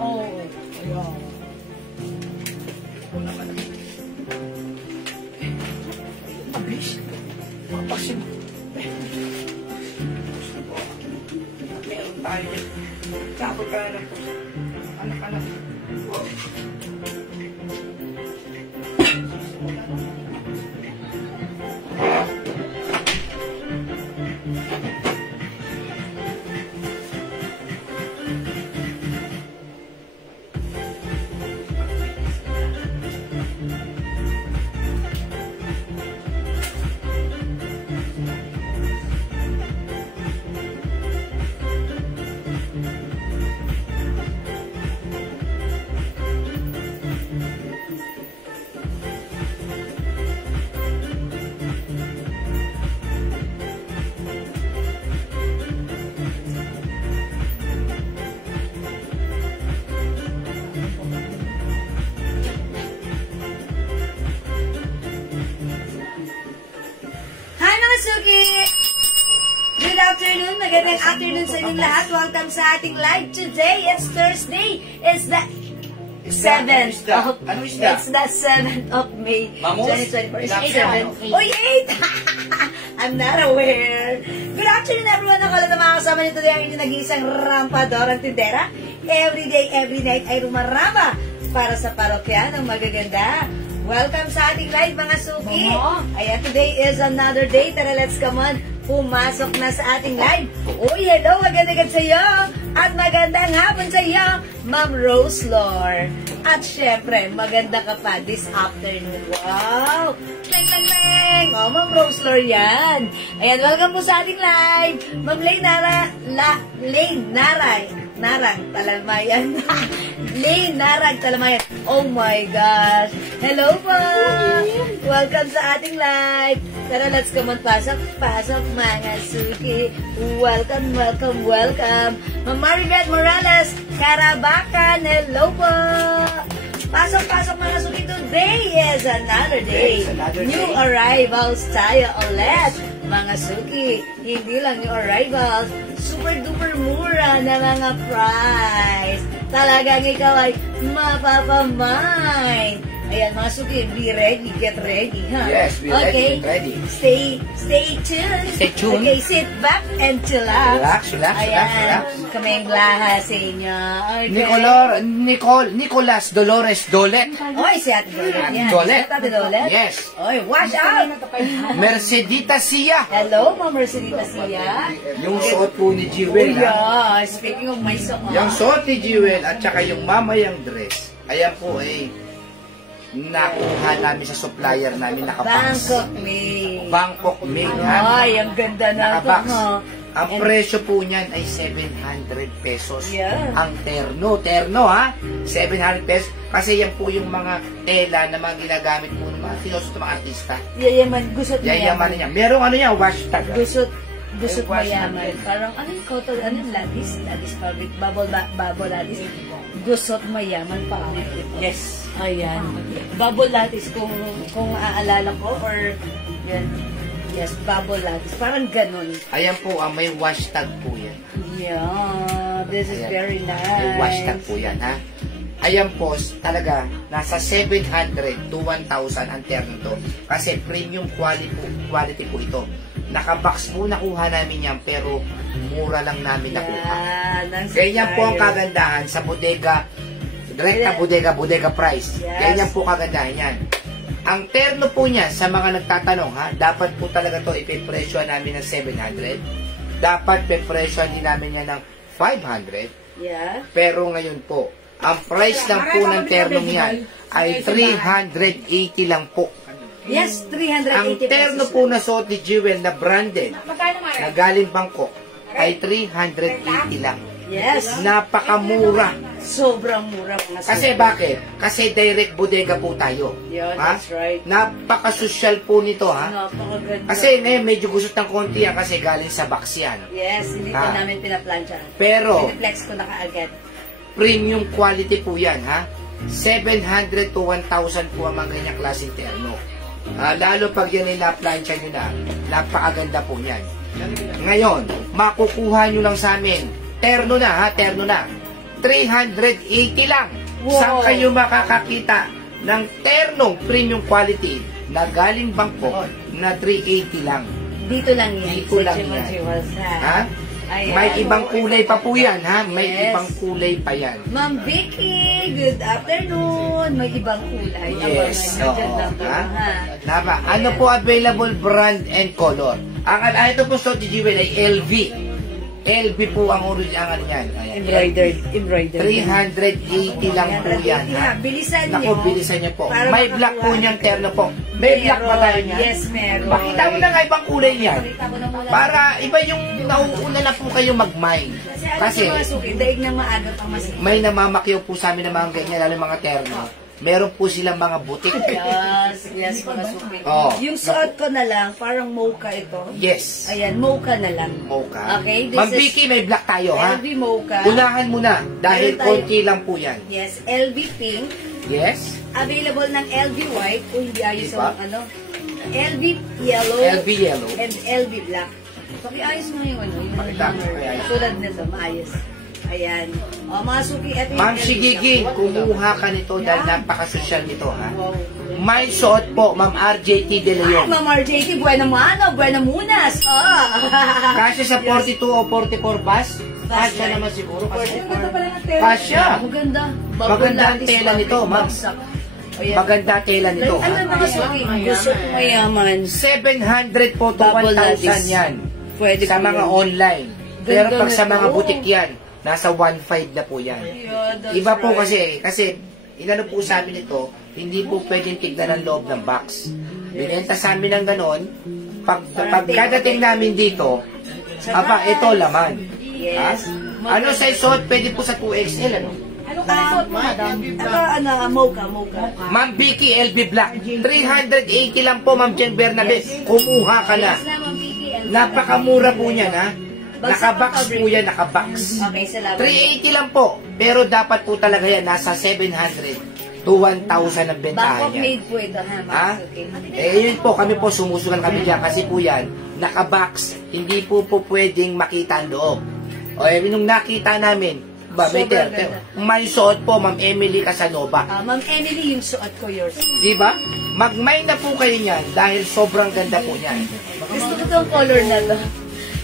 Oo. Ayan. Ito naman. Mabilis. Papasin. Meron tayo. Kapag ka na po. Anak-anak. Good afternoon, magandang afternoon sa inyong lahat. Welcome sa ating live today. It's Thursday. It's the 7th of Ano isda? It's the 7th of May, Mamos? 2024. It's Ilang 7. Oh, 8! I'm not aware. Good afternoon, everyone. Ang kalat na mga kasama nito today ang inyong nag-iisang rampador ang tindera. Every day, every night ay rumarama para sa parokya ng magaganda. Welcome sa ating live, mga suki. Ayan, today is another day. Tara, let's come on. Pumasok na sa ating live. Uy, hello, magandang sa iyo. At magandang hapon sa iyo, Ma'am Rose Lore. At syempre, maganda ka pa this afternoon. Wow! Leng, leng, leng! Oh, Ma'am Rose Lore yan. Ayan, welcome po sa ating live. Ma'am Lane Narang Talamayan. Lane Narang Talamayan. Oh my gosh. Hello po. Welcome sa ating live. Tara, let's come on. Pasok, mga suki. Welcome. Ma'am Maribeth Morales, Karabakan. Hello po. Pasok, mga suki. Today is another day. New arrivals tayo ulit. Mga suki, hindi lang new arrivals, super duper mura na mga price. Talagang ikaw ay mapapamine. Ayan, mga suki, be ready, get ready, ha? Yes, be ready, get ready. Stay tuned. Stay tuned. Okay, sit back and chillax. Relax. Ayan, kami ang laha sa inyo. Okay. Nicolas Dolores Dolet. Oy, si Ate Dolet yan. Dolet? Si Ate Dolet? Yes. Oy, watch out! Mercedita Sia. Hello, Ma'am Mercedita Sia. Yung suot po ni Jewel. Yeah, speaking of my suot. Yung suot ni Jewel at saka yung mamayang dress. Ayan po nakuha namin sa supplier namin, nakabox. Bangkok made. Ay, ang ganda na ito, ha? Ang presyo po niyan ay 700 pesos. Yeah. Ang terno ha? 700 pesos. Kasi yan po yung mga tela na mga ginagamit po ng mga sinusunod mga artista. Gusot yayaman niya. Merong hashtag. Gusot mayaman. Parang, ano yung koto, ano yung ladis fabric, bubble ladis. Gusot mayaman pa. Yes. Ayan. Bubble lattice kung aalala ko or yan. Yes, bubble lattice. Parang ganun. Ayan po, may hashtag po yan. Yeah, this is very nice. May hashtag po yan, ha? Ayan po, talaga, nasa 700 to 1,000 ang terno to. Kasi premium quality po ito. Nakabox po nakuha namin yan, pero mura lang namin nakuha. Ganyan po ang kagandahan sa bodega. Direkta bodega price. Yes. Ganyan po kagandahan yan. Ang terno po niya, sa mga nagtatanong ha, dapat po talaga to ipipresyohan namin ng 700. Dapat ipipresyohan din namin yan ng 500. Yeah. Pero ngayon po, ang price lang po ng terno niyan ay 380 lang po. Yes, 380 Ang terno po na suot ni Jewel na branded, na galing Bangkok, ay 380 lang. Yes. Napakamura. Sobrang mura mga Kasi bakit? Kasi direct bodega po tayo. Yeah, ha? that's right. Napaka-social po nito, ha? Napakaganda. Kasi medyo gusot ng konti yan kasi galing sa box yan. Yes, hindi po namin pinaplansya. Pero, piniplex ko na kaagad. premium quality po yan, ha? 700 to 1,000 po ang mga ganyang klaseng terno. Lalo pag yan ay na-plansya nyo na, napakaganda po yan. Ngayon, makukuha nyo lang sa amin. Terno na, ha? Terno na. 380 lang. Wow. Saan kayo makakakita ng ternong premium quality na galing Bangkok na 380 lang? Dito lang yan. Dito lang yan. Chiwas, Ha? Ayan. May ibang kulay pa po yan, ha? May Yes. ibang kulay pa yan. Ma'am Vicky, good afternoon. May ibang kulay. Yes. Abangan nyo dyan Oo. lang po, Ha? ha? Napa, ano po available brand and color? Ito po sa Jewel ay LV. LV po ang original niyan. Ayan. Embroidered. 380 lang po yan, ha? Bilisan Naku, nyo. bilisan niyo po. Para May black po makakuha. niyang terno po. May black ba tayo niyan? Yes, meron. Pakita mo na nga ibang kulay niyan. Pakita ko na muna. Para iba yung nauuna na po kayo mag-mine. Kasi mga suki, daig na maagat ang masik. May namamakyaw po sa amin ng mga ganyan, lalo yung mga terno. Meron po silang mga butik. Yes, mga suki. Oh. Yung suot ko na lang, parang mocha ito. Yes. Ayan, mocha na lang. Mocha. Okay, this Ma'am is Vicky, may black tayo, ha? LV mocha. Unahan mo na, dahil Meron tayo. konti lang po yan. Yes, LV pink. Yes? Available ng LV white. Kung hindi ayos Diba? ang ano. LV yellow. LV yellow. And LV black. Pakiayos mo yung ano. Yung Pakita mo, number. pakiayos. Tulad nito, maayos. Ayan. O, mga suki, eto yung Ma'am LV Shigigi, black. kumuha ka nito dahil napaka-social nito, ha? Wow. May suot po, Ma'am RJT De Ay, Leon. Ma'am RJT, buena mano, buena munas. Kasya sa 42 o 44 pass? Kasya naman siguro. Kasi Kasya. Maganda. Maganda ang tela nito, ma'am. Maganda tela nito, Ano ha? mga suki? Gusto ko mayaman. 700 po to Double 1,000 lattice. yan. Pwede Sa po mga yan. online. Pero Ganda pag sa nito. mga butik yan, nasa 1,500 na po yan. Yeah, that's Iba po right. kasi inano po sa amin ito, hindi po pwedeng tignan ang loob ng box. Binenta sa amin ng ganon, pagkadating namin dito, aba, ito laman. Yes. Ha? Ano size suot? Pwede po sa 2XL, ano? Anong suot mo, madam? Ito, mocha. Ma'am Vicky LB Black, 380 lang po, Ma'am Jen Bernabe. Kumuha ka na. Yes na, Ma'am Vicky. Nakakamura po yan, ha? Nakabox po yan, nakabox. Okay, salamat. 380 lang po. Pero dapat po talaga yan, nasa 700 to 1,000 ang bentahan Bangkok yan. made po ito, ha? Ha? Eh, yun po, kami po, sumusugan kami dyan kasi po yan, nakabox, hindi po pwedeng makita ang loob. O, nung nakita namin, ba, may Sobrang ganda. may suot po, Ma'am Emily Casanova. Ma'am Emily, yung suot ko yours. Di ba? Mag-mine na po kayo niyan dahil sobrang ganda po niyan. Gusto ko itong color na to.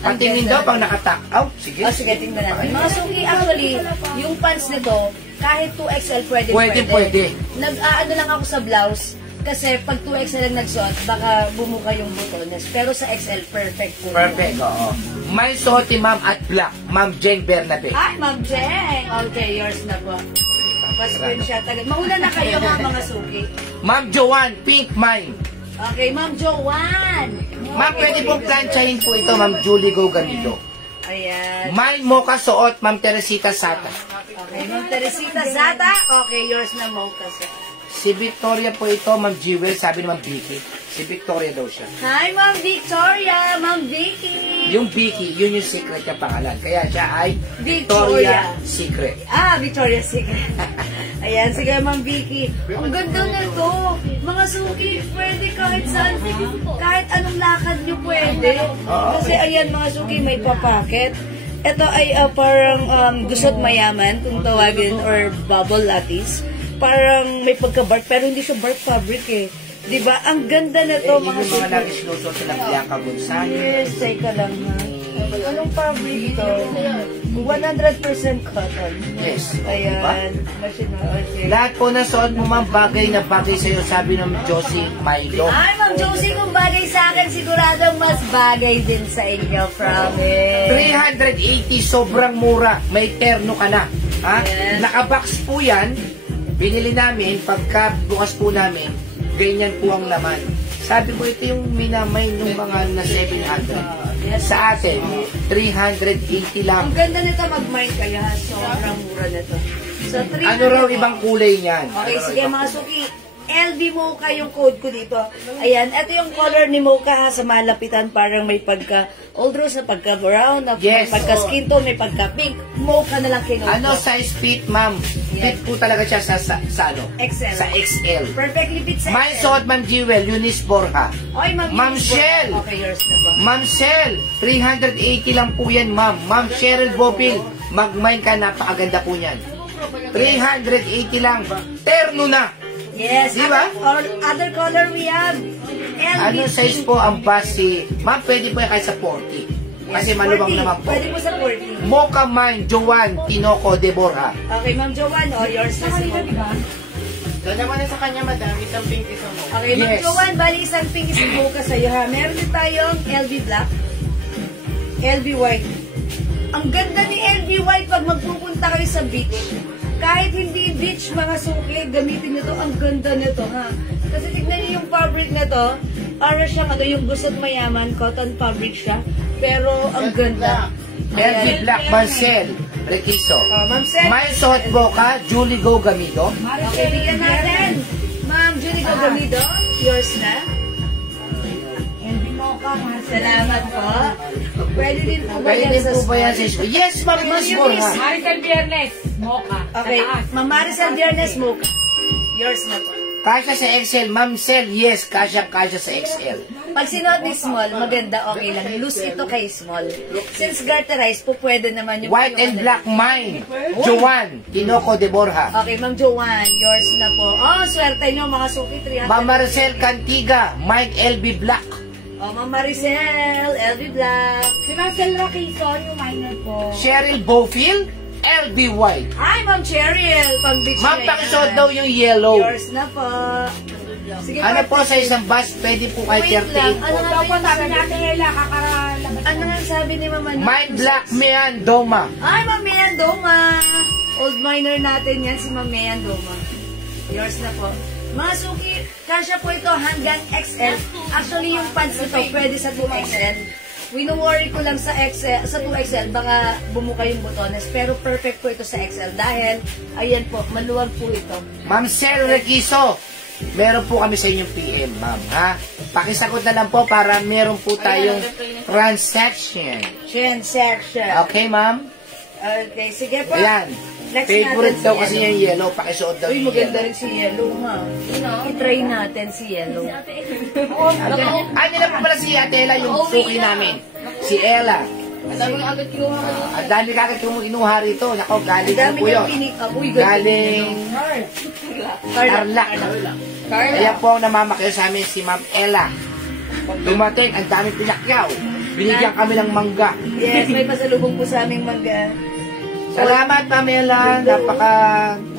Ang Patingin ganda. daw pang nakatak. Sige. Oh, sige, tingnan natin. Mga suki, actually, yung pants nito, kahit 2XL pwede. Pwede. Nag-aano lang ako sa blouse, kasi pag 2XL ang nagsuot, baka bumuka yung butones. Pero sa XL, perfect po. Perfect, oo. May suot ni Ma'am at Black, Ma'am Jeng Bernabe. Ay, Ma'am Jeng! Okay, yours na po. Pa-screenshot agad. Mauna na kayo mga suki. Ma'am Joanne, Pink Mine. Okay, Ma'am Joanne. Ma'am, pwede pong planchahin po ito, Ma'am Julie Go Ganilo. Ayan. May mocha suot, Ma'am Teresita Sata. Okay, Ma'am Teresita Zata. Okay, yours na mocha. Si Victoria po ito, Ma'am Jewel, sabi ni Ma'am Vicky. Si Victoria daw siya. Hi, Ma'am Victoria. Ma'am Vicky. Yung Vicky, yun yung secret niya pangalan. Kaya siya ay Victoria. Victoria Secret. Victoria's Secret. Ayan, sige, Ma'am Vicky. Ang ganda na to. Mga suki, pwede kahit saan. Kahit anong lakad nyo pwede. Kasi ayan, mga suki, may papaket. Ito ay parang gusot mayaman, kung tawagin, or bubble lattice. Parang may pagka-bark, pero hindi siya bark fabric eh. Diba? Ang ganda na to, Yun mga yung suki. mga lagi sinusot sa Bianca Gonzalez. Yes, teka lang ha. Anong fabric ito? 100% cotton. Yes. Diba? Ayan. Okay. Lahat po na suot mo, Ma'am, bagay na bagay sa'yo, sabi ng Josie Milo. Ay, Ma'am Josie, kung bagay sa akin, siguradong mas bagay din sa inyo, promise. 380, sobrang mura. May terno ka na. Ha? Yes. Nakabox po yan. Binili namin, pagka bukas po namin, ganyan po ang laman. Sabi ko, ito yung minamay ng mga na 700. Yes. Sa atin, 380 lang. Ang ganda nito mag-mind kaya sobrang mura nito. So, 300. Ano raw ibang kulay niyan? Okay, Ano raw sige ibang mga kulay? suki. LV Mocha yung code ko dito. Ayan, ito yung color ni Mocha ha, sa malapitan parang may pagka old rose, pagka brown, Yes. pagka skin tone, may pagka pink. Mocha na lang kinuha. Ano size fit, Ma'am? Fit po talaga siya sa ano? XL. Sa XL. Perfectly fit sa May XL. suot, Ma'am Jewel, Eunice Borja. Oy, Ma'am Shell. Okay, yours na po. Ma'am Shell, 380 lang po yan, Ma'am. Ma'am Cheryl Bopil, mag-mine ka, napakaganda po niyan. 380 lang. Terno na. Yes. Di ba? Other color we have. Ano size po ang base? Ma'am, pwede po yan kahit sa 40. Kasi maluwang 40. naman po. Pwede po sa 40. Mocha Mine, Joanne, Tinoco, Deborah. Okay, Ma'am Joanne, yours na si Mocha. Doon naman na sa kanya, madam. Isang pink, isang mo. Okay, Ma'am Yes. Joanne, bali isang pink, isang Mocha sa'yo ha. Meron din tayong LV Black, LV White. Ang ganda ni LV White pag magpupunta kayo sa beach. Kahit hindi beach, mga suki, gamitin nyo to. Ang ganda nito, ha? Kasi tignan niyo yung fabric na to. Para siyang yung gusot mayaman, cotton fabric siya. Pero ang ganda. LV Black, Marcel, Requiso. Ma'am Sel. May suot mo ka, Julie Go Gamido. Okay, bigyan natin. Ma'am Julie Gagamido, yours na. Salamat po. Pwede din po ba Pwede yan din sa po ba yan small? sa Yes, ma'am, mas more ha. Maricel Viernes, Mocha. Okay, Ma'am Maricel Viernes Mocha. Yours na po. Kasya sa XL, ma'am Sel, yes, kasya sa XL. Pag sinuot ni small, maganda, okay lang. Loose ito kay small. Since garterized po, pwede naman yung... White and Black Mine, Joanne, Tinoco, Deborah. Okay, Ma'am Joanne, yours na po. Oh, swerte nyo, mga suki, 300. Ma'am Marcel Cantiga, Mike LB Black. Oh, Ma'am Maricel, LV Black. Si Marcel Raquison, yung minor po. Cheryl Bofield, LB White. Ay, Ma'am Cheryl, pang beach Ma'am, na pakisuot yan. daw yung yellow. Yours na po. Sige, Ano po sa isang bus, pwede po kay Wait lang, 38 po. ano nga Daw ba po yung sabi sabi? natin nila, kakaralabas. Ano nga sabi ni Mama? Mine Black Mian Doma. Ay, Ma'am Mayan Doma. Old miner natin yan, si Ma'am Mayan Doma. Yours na po. Mga suki, kasya po ito hanggang XL. Actually, yung pants nito pwede sa 2XL. Wino-worry ko lang sa XL, sa 2XL, baka bumuka yung botones. Pero perfect po ito sa XL dahil, ayan po, maluwag po ito. Ma'am Sel Requiso, meron po kami sa inyong PM, ma'am, ha? Pakisagot na lang po para meron po tayong transaction. Chin section. Okay, ma'am? Okay, sige po. Ayan. Next Favorite natin daw si kasi niya yung yellow. Pakisuot daw Uy, yung maganda yellow. rin si Yellow, ha? I-try natin si Yellow. Ano na po pala si Atela, yung suki namin. Si Ella. Ang dami kagad kong inuha rito. Nako, galing Dami po yun. niyang pinik. Uy, ganda. Galing Tarlac. Ayan po ang namamakyaw sa amin si Ma'am Ella. Dumating, ang daming pinakyaw. Binigyan kami ng mangga. Yes, may pasalubong po sa aming mangga. Salamat, Ma'am Ella. Napaka...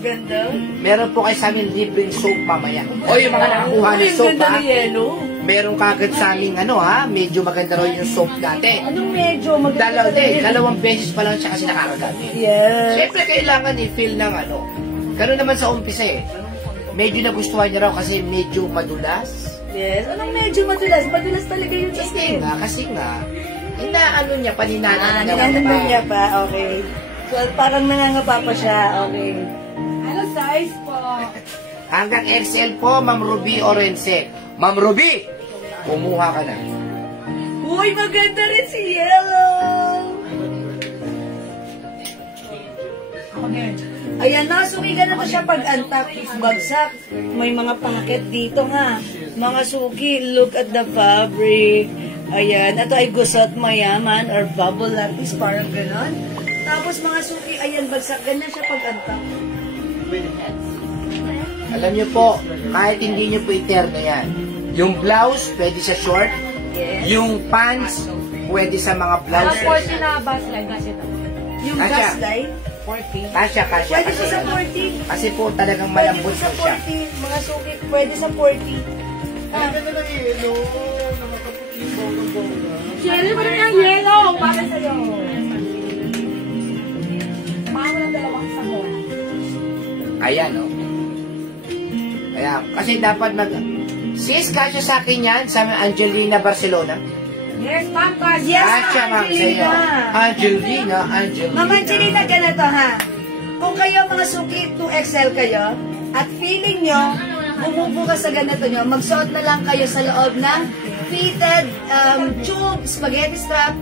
Ganda. Meron po kayo sa amin libreng soap mamaya. O yung mga nakakuha ng Uy, soap, ganda ha? ni Yellow. Meron kagad sa aming ha? Medyo maganda raw yung soap natin. Anong medyo maganda? Dalawang beses pa lang siya kasi nakakagamit. Yes. Siyempre, kailangan i-feel ng Ganun naman sa umpisa eh. Medyo nagustuhan niya raw kasi medyo madulas. Yes. Anong medyo madulas? Madulas talaga yung Hindi skin. nga, kasi nga, inaano niya, paninana niya. Nilalamig niya pa. Okay. So, parang nangangapa pa siya. Okay. Ano size po? Hanggang XL po, Ma'am Ruby Orense. Ma'am Ruby, kumuha ka na. Uy, maganda rin si Yellow. Ayan na, sumiga na to siya pag antak, bagsak. May mga packet dito ha. Mga suki, look at the fabric. Ayan, ito ay gusot mayaman or bubble lattice, parang ganon. Tapos mga suki, ayan, bagsak. Ganyan siya pag antak. Alam niyo po, kahit hindi niyo po iterno yan. Yung blouse, pwede sa short. Yes. Yung pants, pwede sa mga Ano blouses. 40 na bus line kasi ito? Yung Kasya. gas line, 40. Kasya. pwede Kasi, po sa 40. kasi po talagang Pwede po malambot sa po siya. 40. Mga suki, pwede sa 40. Sherry, mo rin yung yellow. Para sa'yo. Mama ng dalawang sabon. Ayan, oh. Ayan, kasi dapat Sis, kasya sa akin yan, sa Angelina Barcelona. Yes, ma'am. Kasi. Yes, Kasya, ma'am, sa iyo. Angelina. Angelina. Ma'am Angelina, ganito ha. Kung kayo mga suki 2XL kayo, at feeling nyo, bumubuka sa ganito nyo, magsuot na lang kayo sa loob ng fitted tube, spaghetti strap,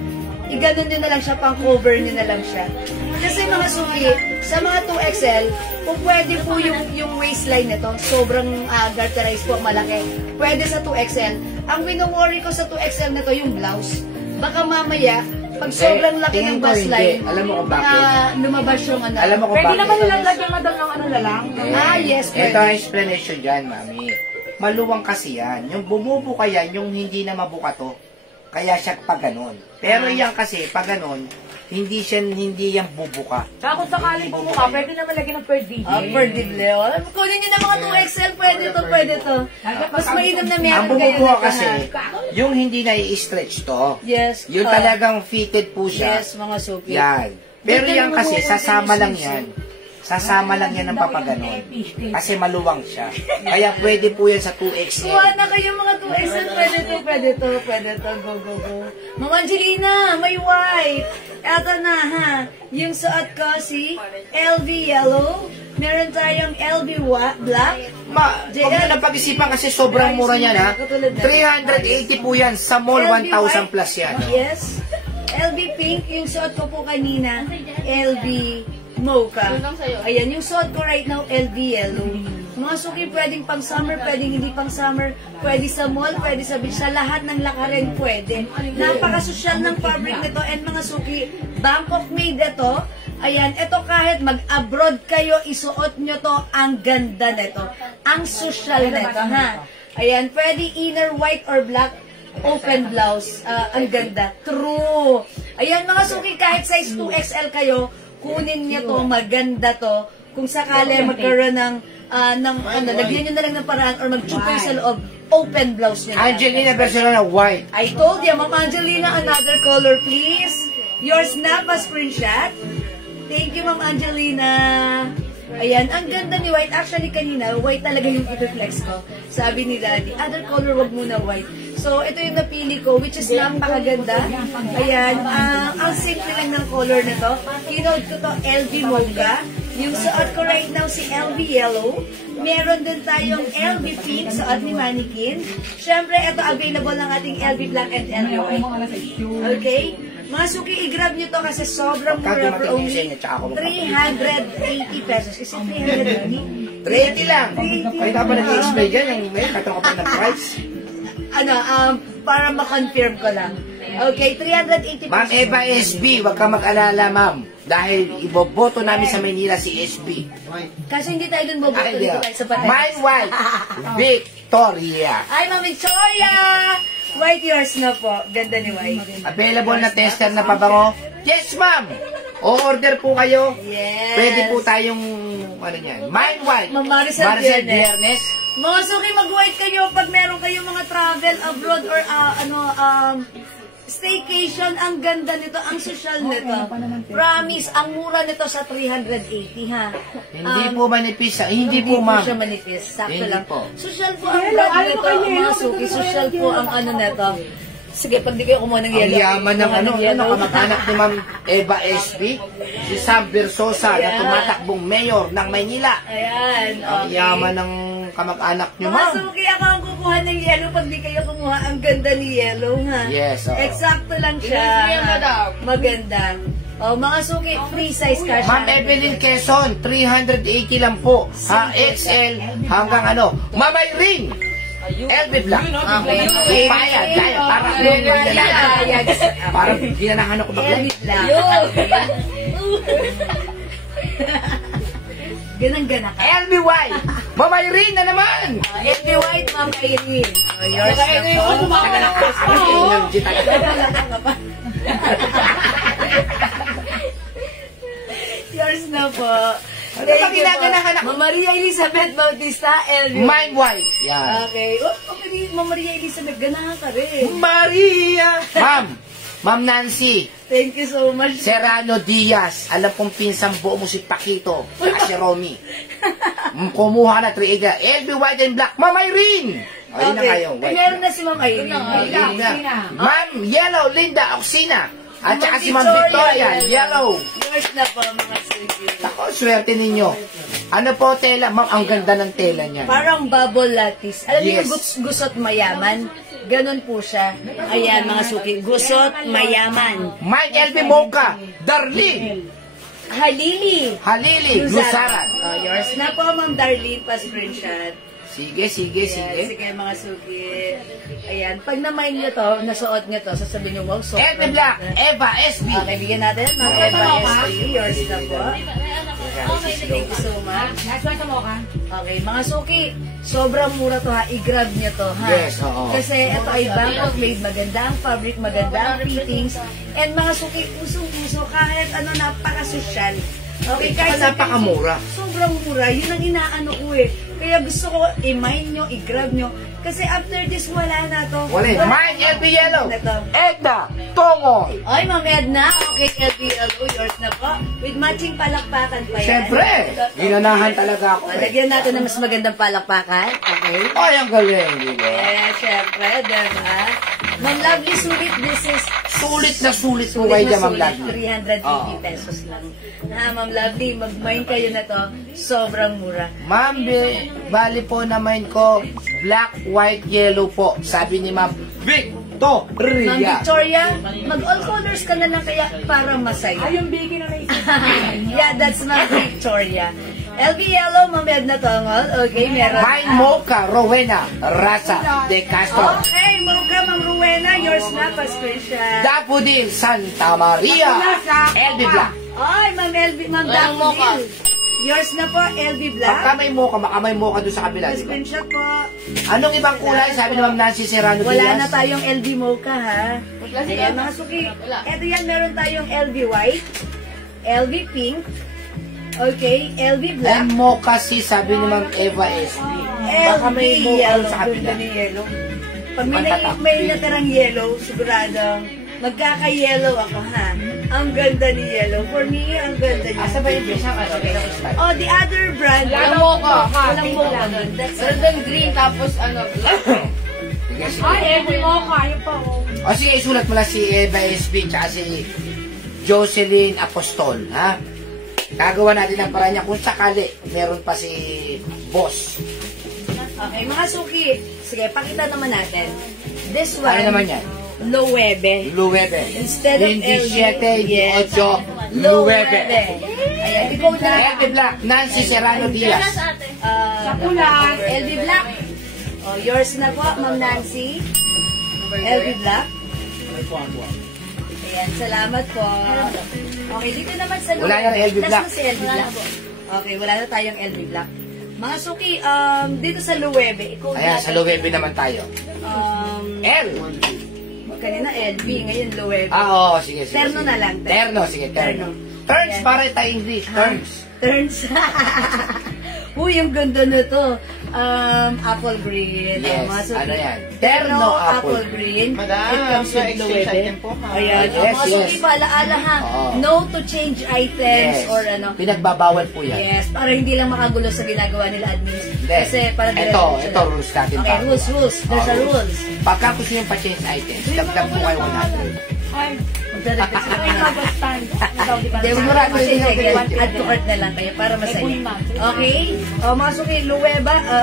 iganon nyo na lang siya, pang cover nyo na lang siya. Kasi mga suki, sa mga 2XL, kung pwede po yung waistline nito, sobrang garterized po, malaki. Pwede sa 2XL. Ang wino-worry ko sa 2XL nito, yung blouse. Baka mamaya, Pag sobrang laki tingin ng ko bus hindi. line, Alam mo kung bakit? lumabas yung ano. Alam mo kung Pwede bakit? naman nilang lagyan madam ng ano na lang. Yes, Ito pwede. ang explanation dyan, mami. Maluwang kasi yan. Yung bumubuka yan, yung hindi na mabuka to. Kaya siya pa ganon. Pero yan kasi, pag ganon, hindi yan bubuka. Kaya kung sakaling bumuka, pwede naman lagyan ng per DJ. Per dibleo. Kunin nyo na mga 2XL, pwede to, pwede to. Mas mainam na Ang meron kayo bumubuka nito, kasi, ha? yung hindi na i-stretch to. Yes. Yung talagang fitted po siya. Yes, mga suki. Yan. Pero Buti yan naman kasi, mo sasama lang yung yan. Sasama lang yan ng papaganon. Kasi maluwang siya. Kaya pwede po yan sa 2XL. Kuha na kayo mga 2XL, pwede to, pwede to, pwede to, go, go, go. Mama Angelina, may white. Eto na, ha. Yung suot ko, si LV Yellow. Meron tayong LV Black. Huwag na lang pag-isipan kasi sobrang mura niyan, ha. 380 po yan. Sa mall, 1,000 plus yan. Yes. LV Pink, yung suot ko po kanina, LV Mocha. Ayan, yung suot ko right now, LV Yellow. Mga suki, pwedeng pang summer, pwedeng hindi pang summer, pwede sa mall, pwede sa beach, sa lahat ng lakarin pwede. Napaka-social ng fabric nito, and mga suki, Bangkok made ito. Ayan, ito kahit mag-abroad kayo, isuot nyo to, ang ganda nito. Ang social nito, ha? Ayan, pwede inner white or black, open blouse. Ang ganda. True. Ayan, mga suki, kahit size 2XL kayo, kunin niyo to, maganda to. Kung sakali magkaroon ng lagyan nyo na lang ng paraan or mag-chup kayo sa loob, open blouse nyo. Angelina Barcelona, white. I told you, Ma'am Angelina, another color, please. Your snap a screenshot. Thank you, Ma'am Angelina. Ayan, ang ganda ni white. Actually, kanina, white talaga yung i-reflex ko. Sabi ni Daddy, other color, wag muna white. So, ito yung napili ko, which is napakaganda. Ayan, ang simple lang ng color na to. Kinood ko to, LV Mocha. Yung suot ko right now, si LV Yellow. Meron din tayong LV Pink, suot ni Mannequin. Siyempre, ito available ng ating LV Black and LV White. Okay? Mga suki, i-grab nyo to kasi sobrang mura for only 380 pesos. Is it 380? 380 lang. Kaya ka pa nag-explain dyan, yung may katong ka pa ng price. Para ma-confirm ko lang. Okay, 380 pesos. Ma'am Eva SB, wag ka mag-alala, ma'am. Dahil iboboto namin sa Maynila si SB. Kasi hindi tayo dun boboto, Ay, dito tayo sa patay. Mine white, Victoria. Ay, Ma'am Victoria! White yours na po. Ganda ni White. Available na tester na pabango? Yes, ma'am. O-order po kayo. Yes. Pwede po tayong, ano yan, Mine white. Ma'am Maricel Biernes. Mga suki, mag-white kayo pag meron kayong mga travel abroad or staycation. Ang ganda nito, ang social nito. Promise, ang mura nito sa 380, ha? Hindi po manipis. Hindi po, ma'am. Hindi po siya manipis. Sakto Hindi lang. po. Social po ang brand nito, mga suki. Social po ang ano nito. Sige, pag di kayo kumuha ng Ang yellow. yaman ng kamag-anak ni Ma'am Eva SB, si Sam Bersosa, na tumatakbong mayor ng Maynila. Ayan, Ang okay. yaman ng kamag-anak niyo, Mga ma'am. suki, ako ang kukuha ng yellow pag di kayo kumuha. Ang ganda ni yellow, ha? Yes, oo. Eksakto lang siya. Maganda. Oh, mga suki, free size ka siya. Ma'am Evelyn Quezon, 380 lang po. Ha, XL hanggang ano. Ma'am Irene, LB Black. Okay. Payag, kaya, parang parang ginanahan ako bakla. Ganang-gana ka. LB White, Ma'am Irene na naman. LB White, Ma'am Irene. Oh, yours na po. Yours na po. Ano ba ginaganahan ako? Ma'am Maria Elizabeth Bautista, LB. Mine White. Yan. Okay. Okay, Ma'am Maria Elizabeth, ganahan ka rin. Maria. Ma'am Nancy, Thank you so much. Serrano Diaz, alam kong pinsang buo mo si Paquito at si Romy. Kumuha na 380. LB White and Black, Ma'am Irene. Ayun na kayo. Ay, meron na si Ma'am Irene. Ayun na. Ma'am Yellow, Linda Oxina. At saka si Ma'am Victoria, Yellow. Yours na po, mga suki. Ako, swerte ninyo. Ano po tela? Ma'am, ang ganda ng tela niya. Parang bubble lattice. Alam niyo Yes. yung gusot mayaman? Ganon po siya. Ayan, mga suki. Gusot mayaman. Mike LB Mocha, Darlene, Halili. Halili, Lusaran. Oh, yours na po, Ma'am Darlene, pa-screenshot. Sige, sige, Ayan, sige. sige mga suki. Ayan, pag na-mind nyo to, nasuot nyo to, sasabihin nyo, wow, so Eva Black, Eva SB. Okay, bigyan natin. Mga Eva SB, yours na po. Okay, thank you so much. Nasa mo ka? Okay, mga suki, sobrang mura to ha. I-grab nyo to ha. Yes, oo. Kasi ito ay Bangkok made, maganda ang fabric, maganda ang fittings. And mga suki, usong-uso, kahit ano, napaka-social. Okay, kahit sa Napakamura. sobrang mura. Yun ang inaano ko eh. Kaya gusto ko i-mine nyo, i-grab nyo. Kasi after this, wala na to. Wala eh. Mine, LB Yellow. Na to. Edna, Tongo. Ay, Ma'am Edna. Okay, LBLO, yours na po. With matching palakpakan pa yan. Siyempre, ginanahan talaga ako O, eh. lagyan natin ng mas magandang palakpakan. Okay. Ay, ang galing. di ba? Yes, syempre, diba? Ma'am Lovely, sulit. This is Sulit na sulit po sulit kayo na dyan, Ma'am sulit. Lovely. 350 Oo. pesos lang. Ha, Ma'am Lovely, mag-mine kayo na to. Sobrang mura. Ma'am, bali po naman ko, black, white, yellow po. Sabi ni Ma'am Ma'am Victoria. Victoria, mag-all colors ka na lang kaya para masaya. Ay, yung bigay na naisip. Yeah, that's Ma'am Victoria. LB Yellow, Ma'am Edna Tongol. Okay, meron. Mine Mocha, Rowena, Raza, De Castro. Okay, Mocha, Ma'am Rowena, yours na, pa-screenshot. Daffodil, Santa Maria, LB Black. Ay, Ma'am LB, Ma'am Daphne. Yours na po, LB Baka Black. may mocha doon sa kabila, di ba? Pa-screenshot po. Anong ibang kulay? Sabi ni Ma'am Nancy Serrano Wala Diaz. na tayong LB Mocha, ha? Ayan, mga suki. Ito yan, meron tayong LB White, LB Pink, okay, LB Black, And mocha si, sabi ni Ma'am Eva SB. Baka LB may mocha Yellow. doon sa kabila. Ganda ni Yellow. Pag Pantatak. may natirang yellow, siguradong magkaka-yellow ako, ha? Ang ganda ni Yellow. For me, ang ganda niya. Asa ba yung dress? Okay. Oh, the other brand. Walang mocha. Walang mocha doon. That's Meron doon green, tapos ano, black. Sige, sige. Ay, every mo ka. Yung pa oh. O sige, isulat mo lang si Eva SB tsaka si Jocelyn Apostol, ha? Gagawa natin ang paraan niya kung sakali meron pa si Boss. Okay, mga suki. Sige, pakita naman natin. This one. Ano naman yan? Loewe. Luwebe. Instead of Hindi LB, 7, yes. 8, Luwebe. Luwebe. Ayan, ikaw na. LB Black, Nancy Serrano Diaz. Sa pula. LB Black. Oh, yours na po, Ma'am Nancy. LB Black. Ayan, salamat po. Okay, dito naman sa Wala na LB Last Black. na si LB Black. Okay, wala na tayong LB Black. Mga suki, dito sa Luwebe, ikaw Ayan, sa Luwebe naman tayo. L. kanina LB, ngayon Luwebe. Oo, sige, sige. Terno sige. na lang, Terno, sige, terno. Terno. Turns, Ayan. para tayo English, turns. Turns. Uy, yung ganda na to. Apple green. Yes, Mga suki. ano yan? Terno, Terno, apple apple green. Madam, It comes sa with exchange Luwebe. item po, ma'am. Ayan. Yes, Mga suki, yes. paalaala ha. Oo. No to change items Yes. or ano. Pinagbabawal po yan. Yes, para hindi lang makagulo sa ginagawa nila admin. Hindi. Kasi para Ito rules natin. Okay, bago. rules. There's a Oo, rules. Pagka gusto nyo pa-change items, dagdag po kayo 100. Ay, Magdadagdag sila ay, ng kabastand. Hindi, Sigurado, kasi hindi sige, natin add to cart na lang kayo para masaya. Okay? O, mga suki,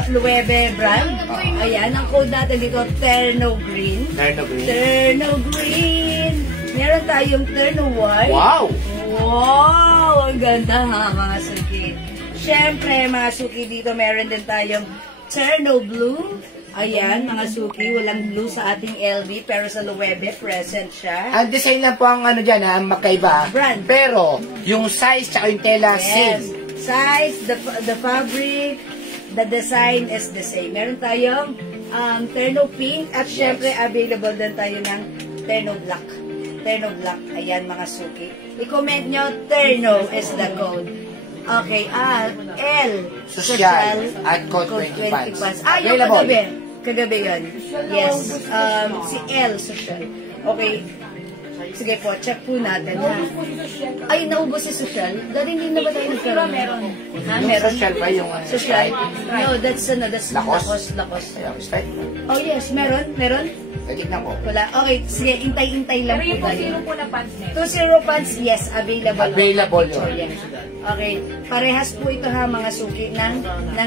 Luwebe brand. Ayan, ang code natin dito, Terno Green. Terno green. Terno Green. Meron tayong Terno White. Wow! Wow! Ang ganda ha, mga suki. Siyempre, mga suki, dito meron din tayong Terno Blue. Ayan, mga suki, walang blue sa ating LV, pero sa Luwebe, present siya. Ang design lang po ang ano dyan ha, magkaiba. Brand. Pero, yung size tsaka yung tela, Yes. same. Size, the fabric, the design is the same. Meron tayong Terno Pink at syempre available din tayo ng Terno Black. Terno Black. Ayan mga suki. I-comment nyo, Terno is the code. Okay, L. Social at code 20 pants. Ah, yung Available. kagabi. Kagabi yun. Yes. Si L, social. Okay. Sige po, check po natin. Ha? Ay, naubos si social. Dati hindi na ba tayo nagkaroon? Meron. Ha, Yung meron. social ba yung Social. No, that's Lakos? Lakos. Ayun, straight. Oh yes, meron. Tignan ko. Wala. Okay, sige, intay-intay lang Pero yung po tayo. posino po na pants na 2-0 pants, yes, available. Available yun. Victoria. Okay, parehas po ito ha mga suki ng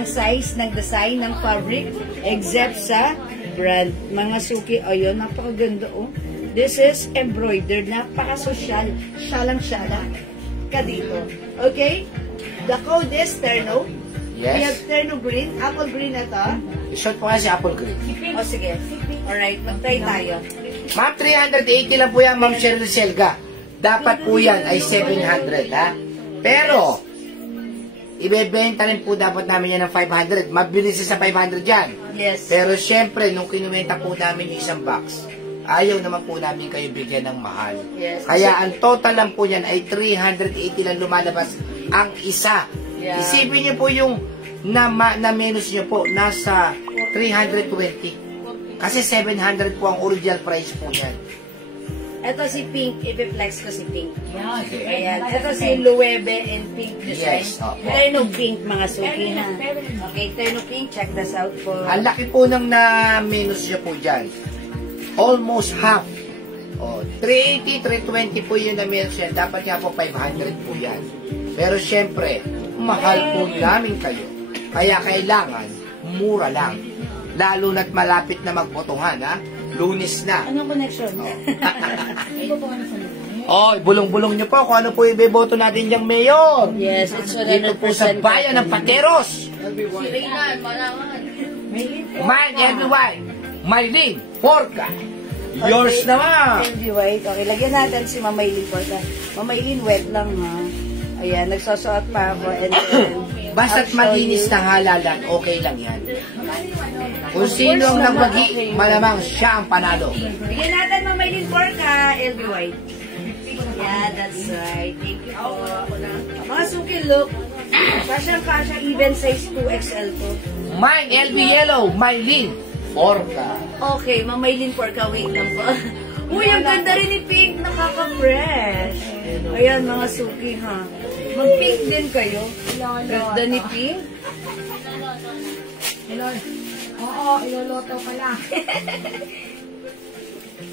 size, ng design, ng fabric, except sa brand. Mga suki, ayun, napakaganda oh. This is embroidered, napaka-social, syalang-syala ka dito. Okay? The code is Terno. We have Yes. terno green, apple green ito. I-short po kasi apple green. O sige. Alright, mag-try tayo. Ma'am, 380 lang po yan, Ma'am Cheryl Selga. Dapat po yan ay 700, ha? Pero, ibebenta rin po dapat namin yan ng 500. Mabilis sa 500 yan. Yes. Pero syempre, nung kinuwenta po namin yung isang box, ayaw naman po namin kayo bigyan ng mahal. Yes. Kaya ang total lang po yan ay 380 lang lumalabas ang isa. Yeah. Isipin niyo po yung na minus niyo po, nasa 320. Kasi 700 po ang original price po yan. Ito si Pink, ipiplex ko si Pink. Yan. Ayan, ito si Luebe in Pink design. Yes, okay. Terno Pink, mga suki ha. Okay, Terno Pink, check this out po. Ang laki po ng na-minus niya po dyan. Almost half. O, 380, 320 po yung na-minus yan. Dapat nga po 500 po yan. Pero syempre, mahal po namin kayo. Kaya kailangan, mura lang. Lalo na't malapit na magbotohan, ha? Lunes na. Anong connection? Oy, bulong-bulong nyo po kung ano po ibeboto natin diyang mayor. Yes, it's 100% Dito po sa bayan ng Pateros. Man, everyone. Maylin, Porca. Yours naman. Candy white. Okay, lagyan natin si Mamaylin po. Mamaylin wet lang ha. Ayan, nagsusuot pa ako. And then, Basta't I'll show malinis you. na halalan, okay lang yan. Kung sino ang nagwagi, malamang siya ang panalo. Bigyan natin Mamaylin Porca, LB White. Yeah, that's right. Thank you po. Mga suki, look. Kasya, even size 2XL po. Mine, LB Yellow, Maylin, Porca. Okay, Mamaylin Porca, wait lang po. Uy, ang ganda rin ni Pink, nakaka-fresh. Ayan, mga suki ha. Mag-pink din kayo. Ganda ni Pink. Oo, iloloto ka lang.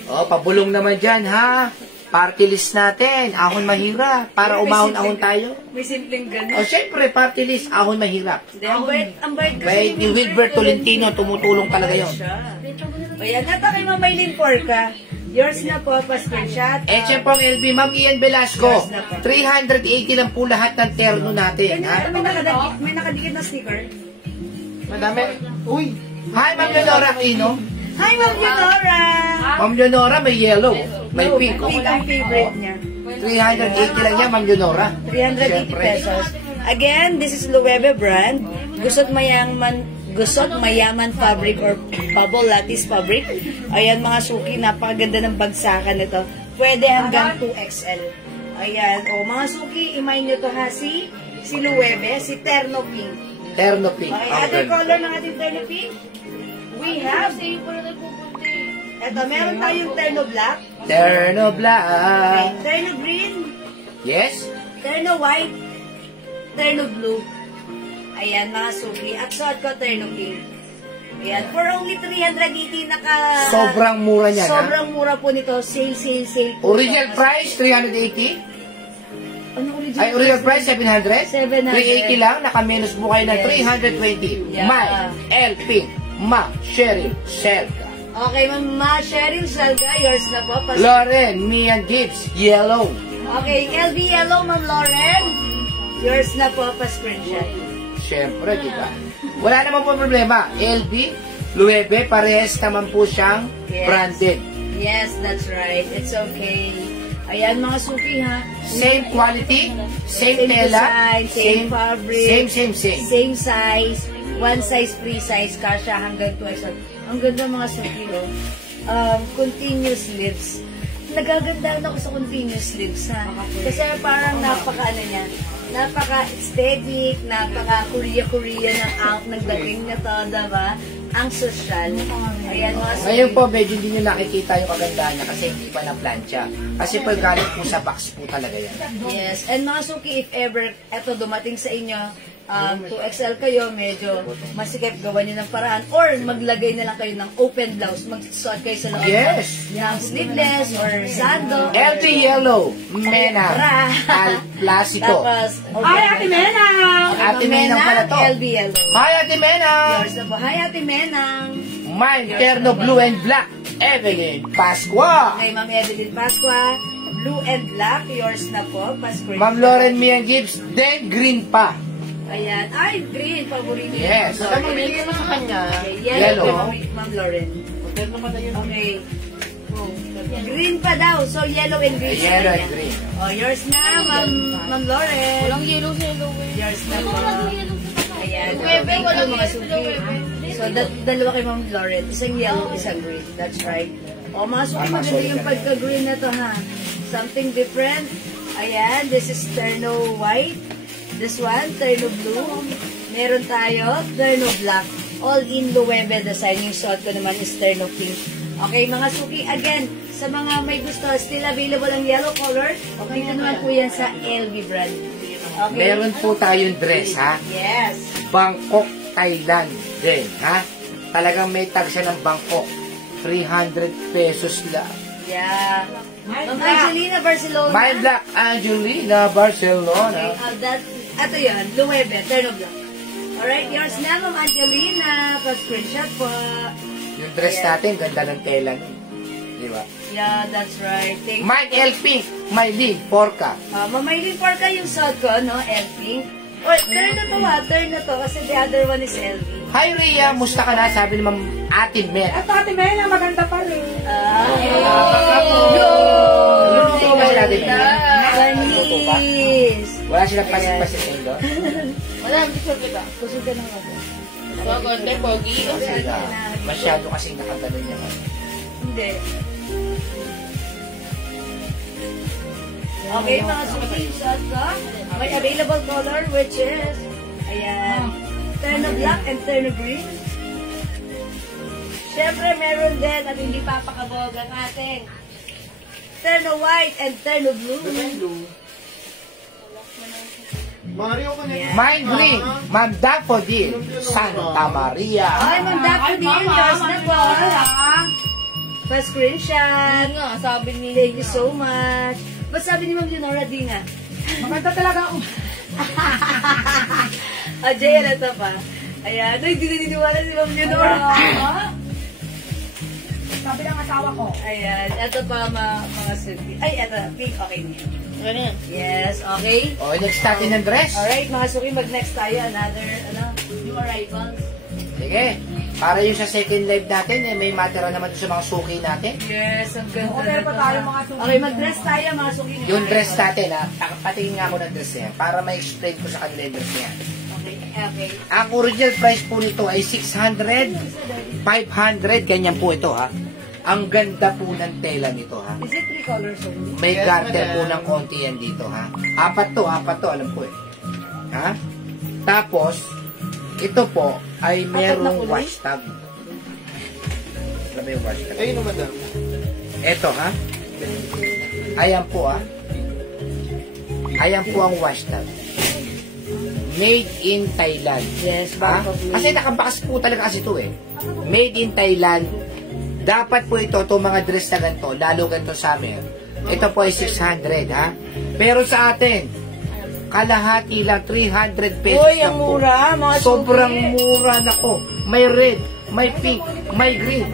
Oh, pabulong naman dyan, ha? Party list natin, ahon mahirap, para umahon-ahon tayo. May simpleng O, ganda. syempre, party list, ahon mahirap. Hindi, ang bait kasi. By ni Wilbert Tolentino, tumutulong talaga yon. Ayan, ito kay Mamaylin Porca. Yours na po, pa-screenshot. Eh, syempre ang LB, Ma'am Ian Velasco, 380 lang po lahat ng terno natin, ha? May nakadikit na sticker. Madami. Uy! Hi, Ma'am Leonora Aquino. Hi, Ma'am Leonora! Ma'am Leonora, may yellow. May pink. Pink ang favorite niya. 380 lang yan, Ma'am Leonora. 380 Syempre. pesos. Again, this is Luebe brand. Gusot mayaman fabric or bubble lattice fabric. Ayan mga suki, napakaganda ng bagsakan nito. Pwede hanggang 2XL. Ayan, o mga suki, imay nyo to ha, si Luebe, si Terno Pink. Terno pink. Okay, Ang other ganda. color ng ating Terno Pink? We have, eto, meron tayong Terno Black, Terno okay, black. Terno Green, Yes? Terno White, Terno Blue. Ayan, mga suki. At suot ko, Terno Pink. Ayan, for only 380 Sobrang mura niyan, ha? Sobrang mura po nito. Sale po. Original price, 380. Ano original? Ay, original price, 700. 700. 380 lang, naka-minus po kayo ng Yes. 320. Yeah. My, L, Pink, Ma, Sherry, Selga. Okay, Mama Cheryl Salga, yours na po. Lauren, Mian Gibbs, Yellow. Okay, LV Yellow, Ma'am Lauren. Yours na po, pa-screenshot. Siyempre, di ba? Wala naman po problema. LB, Luebe, parehas naman po siyang Yes. branded. Yes, that's right. It's okay. Ayan, mga suki ha. Same quality, same Same tela, design, same fabric. same. Same size. One size, free size. Kasha hanggang 2XL. Ang ganda mga suki, oh. Continuous sleeves. Nagagandaan ako sa continuous sleeves, ha? Kasi parang napaka-ano niya. Napaka-aesthetic, napaka-Korea-Korea ng dating na to, diba? Ang social. Ayan, mga suki. Ngayon po, medyo hindi nyo nakikita yung kagandahan niya kasi hindi pa na-plancha. Kasi pag galing po sa box po talaga yan. Yes. And mga suki, if ever eto dumating sa inyo, 2XL kayo, medyo masikip gawan nyo ng paraan, or maglagay na lang kayo ng open blouse, magsuot kayo sa loob Yes. ng sleeveless or sando. LB Yellow, Mena, Bra. Al Placico. Tapos, Ay, Ate Menang! Ate Menang pala to. LB Yellow. Hi, Ate Menang! Yours na po. Hi, Ate Menang. Mine, Terno Blue and Black, Evelyn Pasqua. Kay Ma'am Evelyn Pasqua, blue and black. Yours na po. Pa-screenshot. Ma'am Lauren Mian Gibbs, then green pa. Ayan. Ay, green. Paborito. Yes. Madam, mamili mo sa kanya. Okay, Yellow. yellow. Ma'am Lauren. Hotel na pala yun. Okay. Green pa daw. So, yellow and green. Yellow and green. Oh, yours na, Ma'am Lauren. Walang yellow eh. Yours na po. Ayan. Webe, Thank you, walang mga yellow, suki. webe. So, dalawa kay Ma'am Lauren. Isang yellow, isang green. That's right. O, mga suki, maganda yung pagka-green na to, ha? Something different. Ayan, this is terno white. This one, terno blue. Meron tayo, terno black. All in Loewe design. Yung suot ko naman is terno pink. Okay, mga suki, again, sa mga may gusto, still available ang yellow color. Dito naman po yan sa LV brand. Okay? Meron po tayong dress, ha? Yes. Bangkok, Thailand din, ha? Talagang may tag siya ng Bangkok. 300 pesos lang. Yeah. Ma'am Angelina Barcelona. My Black Angelina Barcelona. Ito yan, Loewe, terno black. Alright, yours na, Ma'am Angelina. Pa-screenshot po. Yung dress natin, ganda ng tela niya. Di ba? Yeah, that's right. Thank you. Mine L Pink, my Lee, Porca. Mamaylin Porca yung suot ko, no? L-Pink. Oh, turn na to ha. Turn na to kasi the other one is LV. Hi Rhea, musta ka na? Sabi ni Ma'am Ate Mel. At Ate Mela, maganda pa rin. Panis! Wala silang pasik-pasik ngayon doon? Wala, picture kita. Kusog ka ng ako. So, konti, pogi. Kasi na, masyado kasing nakaganon niya. Hindi. Okay, mga suki, suot ko. May available color which is, ayan, terno black and terno green. Siyempre, meron din at hindi papakabog ang ating terno white and terno blue. Mario ko na yun. Mine Green, Ma'am Daffodil, Santa Maria. Ay, Ma'am Daffodil, yours na po. Pa-screenshot. Nga, sabi ni Thank you so much. Ba't sabi ni Ma'am Leonora di nga? Maganda talaga ako. Jay, ano to pa? Ayan, ay, hindi naniniwala si Ma'am Leonora. Sabi ng asawa ko. Ayan, ito pa mga suki. Ay, ito, pink, okay niya. Ganyan. Yes, okay. O, next natin ng dress. Alright, mga suki, mag-next tayo. Another, new arrivals. Sige. Para yung sa second live natin, may matira naman sa mga suki natin. Yes, ang ganda. Order pa tayo mga suki. Okay, mag-dress tayo, mga suki. Yung dress natin, ha, patingin nga ako ng dress niya para ma-explain ko sa kanila yung dress niya. Okay, okay. Ang original price po nito ay 600, 500, ganyan po ito, ha. Ang ganda po ng tela nito, ha. Is it 3 colors only? May Yes, garter madam. po ng konti yan dito, ha. Apat to, alam ko eh. Ha? Tapos, ito po ay merong kulay? wash tag. Alam mo yung wash tag? Ayun, madam. Ito, ha? Ayan po, ha? Ayan po ang wash tag. Made in Thailand. Yes, Ha? Bangkok made. Kasi nakabakas po talaga kasi ito eh. Made in Thailand. Dapat po ito, itong mga dress na ganito, lalo ganito summer. Ito po ay 600, ha? Pero sa atin, kalahati lang, 300 pesos Uy, lang ang po. mura, mga Sobrang suki. mura na ko. May red, may pink, may green.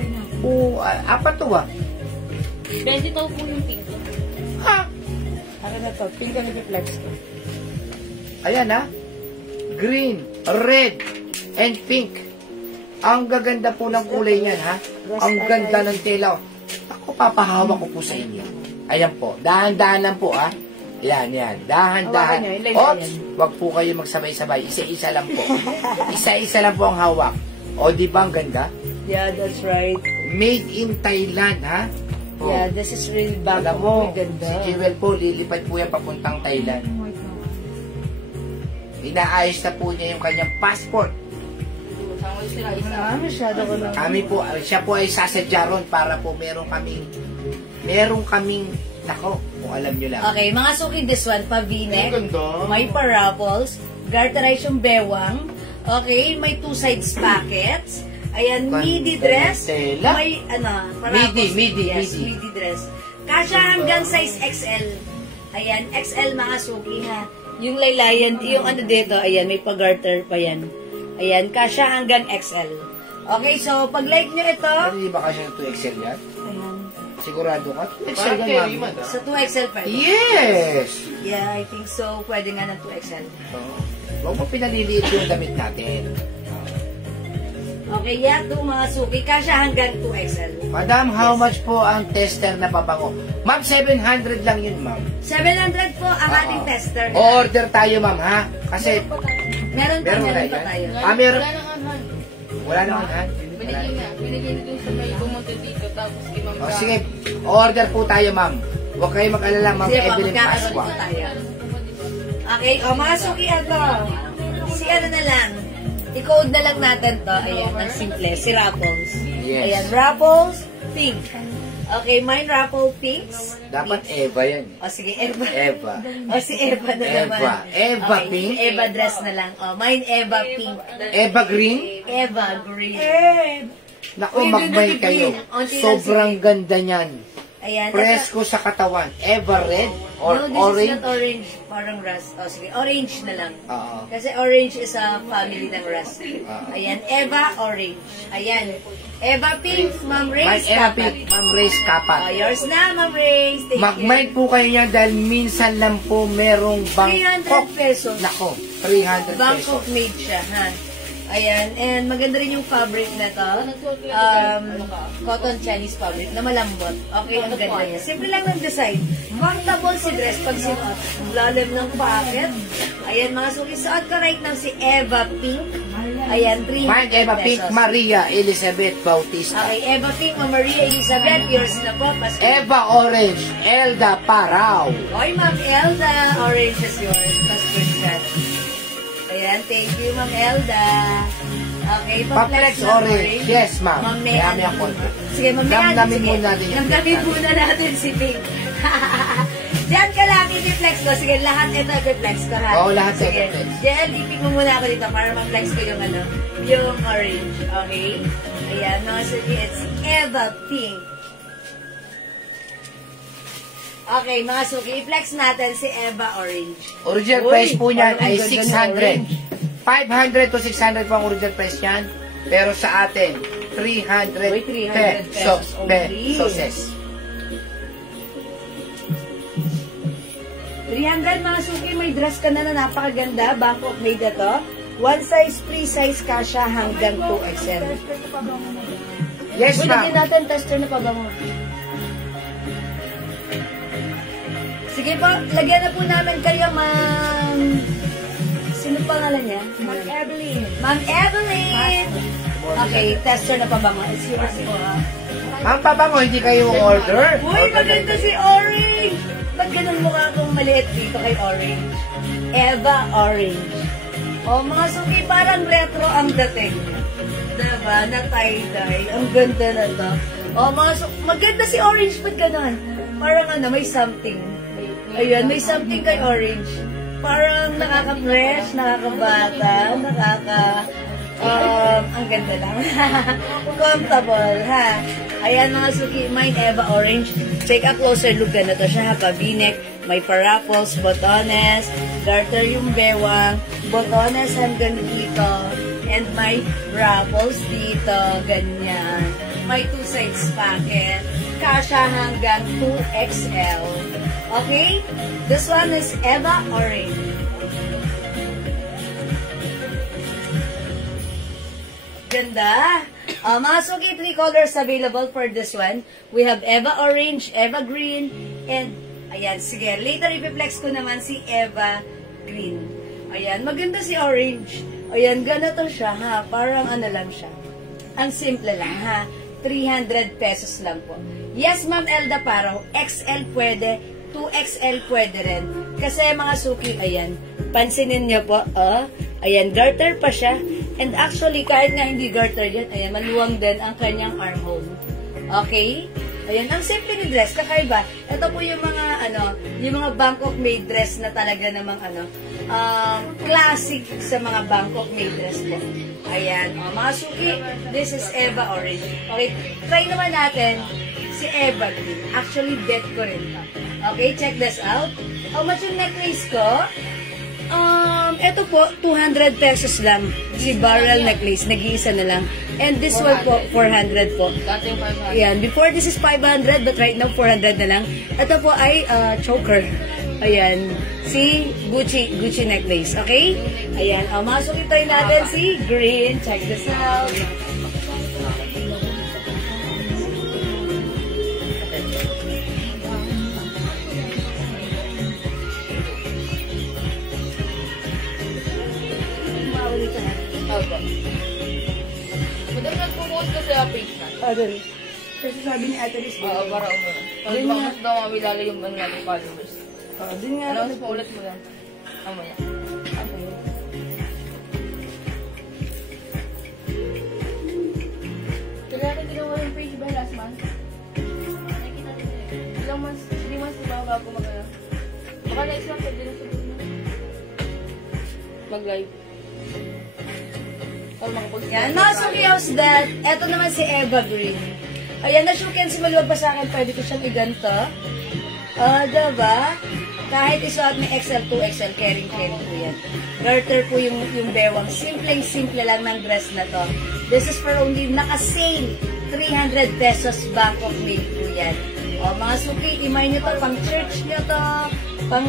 Apat to, ha? 20 daw po yung pink. Ha? Ano na to? Pink ang nag-flex ko. Ayan, ha? Green, red, and pink. Ang gaganda po ng kulay niyan, ha? Ang ganda ng tela. Ako, papahawak ko po sa inyo. Ayan po. Dahan-dahan lang po, ha? Yan. Dahan-dahan. Hawakan niyo, ilagay Ops! yan. Wag po kayo magsabay-sabay. Isa-isa lang po. Isa-isa lang po ang hawak. O, di ba ang ganda? Yeah, that's right. Made in Thailand, ha? O, Yeah, this is really alam Bangkok. mo, Ang ganda. si Jewel po, lilipad po yan papuntang Thailand. Inaayos na po niya yung kanyang passport. Masyado ko lang. Siya po ay sasadya ron para po meron kaming, nako, kung alam nyo lang. Okay, mga suki, this one, pa-v-neck. Ang ganda. May pa-ruffles. Garterize yung bewang. Okay, may 2 sides pockets. Ayan, Ganda midi ng dress. tela. May, pa-ruffles. Midi. Yes, midi dress. Kasya hanggang size XL. Ayan, XL mga suki ha. Yung laylayan, yung ano dito, ayan, may pa-garter pa yan. Ayan, kasya hanggang XL. Okay, so pag like nyo ito, Ano, di ba kasi yung 2XL yan? ayan, Sigurado ka? 2XL Parang yan, carry, mami. madam. sa 2XL pa ito. Yes! Yeah, I think so. Pwede nga ng 2XL. Oo. Huwag mo pinaliliit yung damit natin. Okay, yeah, mga suki. Kasya hanggang 2XL. Madam, how much po ang tester na pabango? Ma'am, 700 lang yun, ma'am. 700 po ang Oo. ating tester. Order tayo, ma'am, ha? Kasi, Meron meron pa tayo. meron. Wala nang anhan. Wala naman, ha? Binigay na dun sa may bumunta dito, tapos kay Ma'am O, Ka. sige, order po tayo, ma'am. Huwag kayo mag-alala, ma'am. Sige, Evelyn magkakaroon Pasqua. po tayo. Okay, mga suki, ito. Si ano na lang. I-code na lang natin to. Ayan, ang simple. Si Raffles. Yes. Ayan, Raffles Pink. Okay, mine Raffles Pinks. Dapat Eva yan. O sige, Eva. Eva. O si Eva na naman. Eva Okay, Pink? Eva dress na lang. O, mine Eva Pink. Eva Green? Eva Green. Naku, Uy, magmay doon kayo. green. Onti lang Sobrang ganda niyan. Ayan. Presko sa katawan. Eva Red or No, this orange? is not orange. Parang rust. O sige, orange na lang. Oo. Kasi orange is a family ng rust. Ah. Ayan, Eva orange. Ayan. Eva pink, Ma'am Ma'am Ray's Eva kapat. Pink, Ma'am Ray's Oh, kapat. yours na, Ma'am Ray's. Thank Mag-mind po kayo niya dahil minsan lang po merong 300 Bangkok. pesos. Nako, 300 pesos. Bangkok made siya, ha? Ayan, and maganda rin yung fabric na to. Cotton Chinese fabric na malambot. Okay, ang ganda niya. Simple lang ng design. Comfortable si dress pag sinuot. Lalim ng pocket. Ayan, mga suki. Suot ko right now si Eva Pink. Ayan, 300 Ma'am Eva Pink, pesos. Maria Elizabeth Bautista. Okay, Eva Pink, Ma'am Maria Elizabeth. Yours na po. Eva Orange, Elda Parao. Oy, Ma'am Elda. Orange is yours. Passport. Ayan, thank you, Ma'am Elda. Okay, Pa-flex orange. Yes, ma'am. Ma'am Kaya may ako. Sige, Ma'am Damdamin muna natin yung Damdamin muna natin si Pink. Diyan ka lang, i-flex ko. Sige, lahat ito i-flex ko, ha? Oo, lahat ito Sige. i-flex. Diyan, ipig mo muna ako dito para ma-flex ko yung ano, yung orange. Okay? Ayan, mga sige, it's Eva Pink. Okay, mga suki, i-flex natin si Eva Orange. Original Uy, price po niyan parang ay ang ganda ng 600. orange. 500 to 600 po ang original price niyan. Pero sa atin, 300 Uy, 300 pesos only. pesos. 300 mga suki, may dress ka na napakaganda. Bangkok made na to. One size, free size ka siya hanggang 2XL. Yes, Uy, ma'am. lagyan natin tester na pabango. Sige po, lagyan na po namin kayo, ma'am. Sino pangalan niya? Ma'am Evelyn. Ma'am Evelyn! Okay, tester na pabango. It's yours po, ha? Ang pabango, hindi kayo order. Uy, maganda si Orange! Ba't ganun mukha akong maliit dito kay Orange? Eva Orange. O, mga suki, parang retro ang dating. Diba? Na tie-dye. Ang ganda na to. O, mga suki, maganda si Orange. Ba't ganun? Parang ano, may something. Ayun, may something kay Orange. Parang nakaka-fresh, nakakabata, ang ganda lang. Comfortable, ha? Ayan mga suki, mine Eva Orange. Take a closer look na to siya, ha? V-neck, may paraffles, botones, garter yung bewang, botones hanggang dito, and may raffles dito, ganyan. May two sides pocket, kasha hanggang 2XL. Okay? This one is Eva Orange. Ganda. Mga suki, 3 colors available for this one. We have Eva Orange, Eva Green, and ayan, sige. Later, ipiplex ko naman si Eva Green. Ayan, maganda si Orange. Ayan, ganito siya, ha? Parang ano lang siya. Ang simple lang, ha? 300 pesos lang po. Yes, Ma'am Elda Parao, XL pwede, 2XL pwede rin. Kasi mga suki, ayan, pansinin nyo po, ayan, garter pa siya. And actually, kahit nga hindi garter yan, ayan, maluwang din ang kanyang armhole. Okay? Ayan, ang simple ni dress, kakaiba. Ito po yung mga, yung mga Bangkok made dress na talaga namang, classic sa mga Bangkok made dress po. Ayan, mga suki, this is Eva Orange. Okay, try naman natin si Eva Green. Actually, bet ko rin. Okay, check this out. How much yung necklace ko? Ito po, 200 pesos lang. Si barrel necklace, nag-iisa na lang. And this one po, 400 po. Dati yung 500. Yan, before this is 500, but right now 400 na lang. Ito po ay choker. Ayan, si Gucci necklace, okay? Ayan, masukin tayo natin si green. Check this out. Opo. Madam, nagpo-post ka sa page na. Adel. Kasi sabi ni Ate Liz, Oo, para umuna. Pag Yun bakit daw mawilala yung ano natin followers. din nga. Announce mo ulit mo yan. Mamaya. Kaya natin ginawa yung page ba last month? Ilang months? 3 months ba bago mag-ano? Baka next month pwede na siguro na. Mag-live. Para makapost. Yan, mga sukiyaws that, eto naman si Eva Green. Ayan, na-shukin si maluwag pa sa akin, pwede ko siyang iganto. Diba? Kahit isuot may XL, 2XL, carry po yan. Garter po yung bewang. Simpleng-simple lang ng dress na to. This is for only naka-sale. 300 pesos Bangkok made po yan. O, mga suki, imay nyo to, pang church nyo to, pang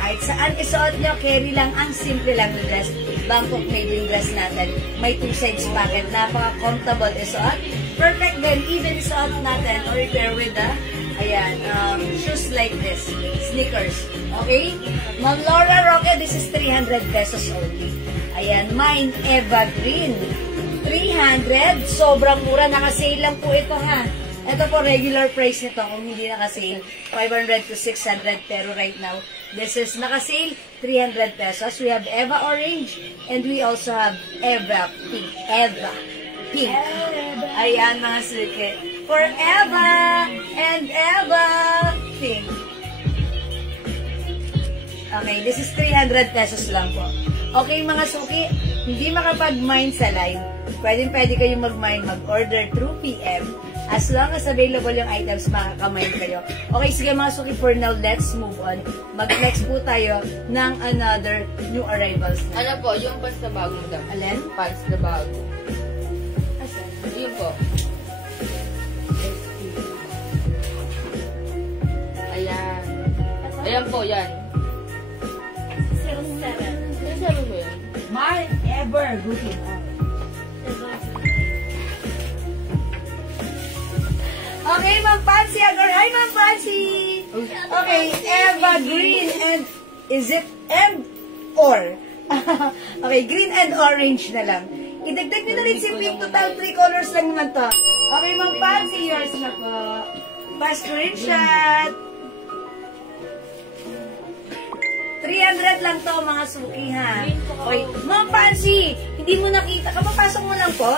kahit saan isuot nyo, carry lang, ang simple lang ng dress. Bangkok made yung dress natin. May 2 sides pocket, napaka-comfortable isuot. Perfect then, even isuot natin, or pair with ayan, shoes like this, sneakers. Okay? Ma'am Laura Roque, this is 300 pesos only. Ayan, mine, Eva Green. 300, sobrang mura, naka-sale lang po ito ha. Ito po, regular price nito, kung hindi naka-sale, 500 to 600, pero right now, this is naka-sale, 300 pesos. We have Eva Orange, and we also have Eva Pink. Eva Pink. Ayan, mga suki. For Eva and Eva Pink. Okay, this is 300 pesos lang po. Okay, mga suki, hindi makapag-mine sa live. Pwede kayong mag-mine, mag-order through PM. As long as available yung items, makaka-mine kayo. Okay, sige mga suki, for now, let's move on. Mag-next po tayo ng another new arrivals. Ano po, yung pants na bago, madam? Alin? Pants na bago. Asan? Yun po. Ayan. Ayan po, yan. 07. 07 mo yan? My ever good. Okay, Ma'am Pansy Agor. Hi, Ma'am Pansy! Okay, Eva Green and... Is it and or? Okay, green and orange na lang. Idagdag nyo na rin si pink. Total 3 colors lang naman to. Okay, Ma'am Pansy, yours na po. Pass screenshot. 300 lang to, mga suki, ha? Okay, Ma'am Pansy, hindi mo nakita. Kapapasok mo lang po.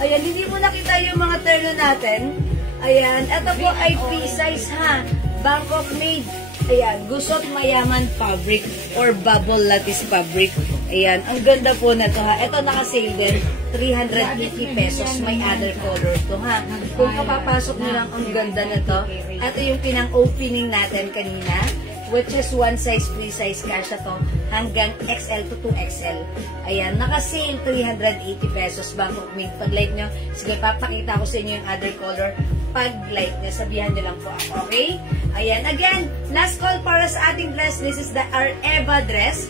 Ayan, hindi mo nakita yung mga terno natin. Ayan, ito po ay pea-size, ha? Bangkok made. Ayan, gusot mayaman fabric or bubble lattice fabric. Ayan, ang ganda po na to, ha? Ito naka-sale din, 380 pesos. May other color to, ha? Kung kapapasok nyo lang, ang ganda na to. Ito yung pinang-opening natin kanina, which is 1 size, 3 size kasha to, hanggang XL to 2XL. Ayan, naka-sale, 380 pesos, Bangkok made. Pag like nyo, sige, papakita ko sa inyo yung other color. Pag like nyo, sabihan nyo lang po ako, okay? Ayan, again, last call para sa ating dress. This is our Eva dress.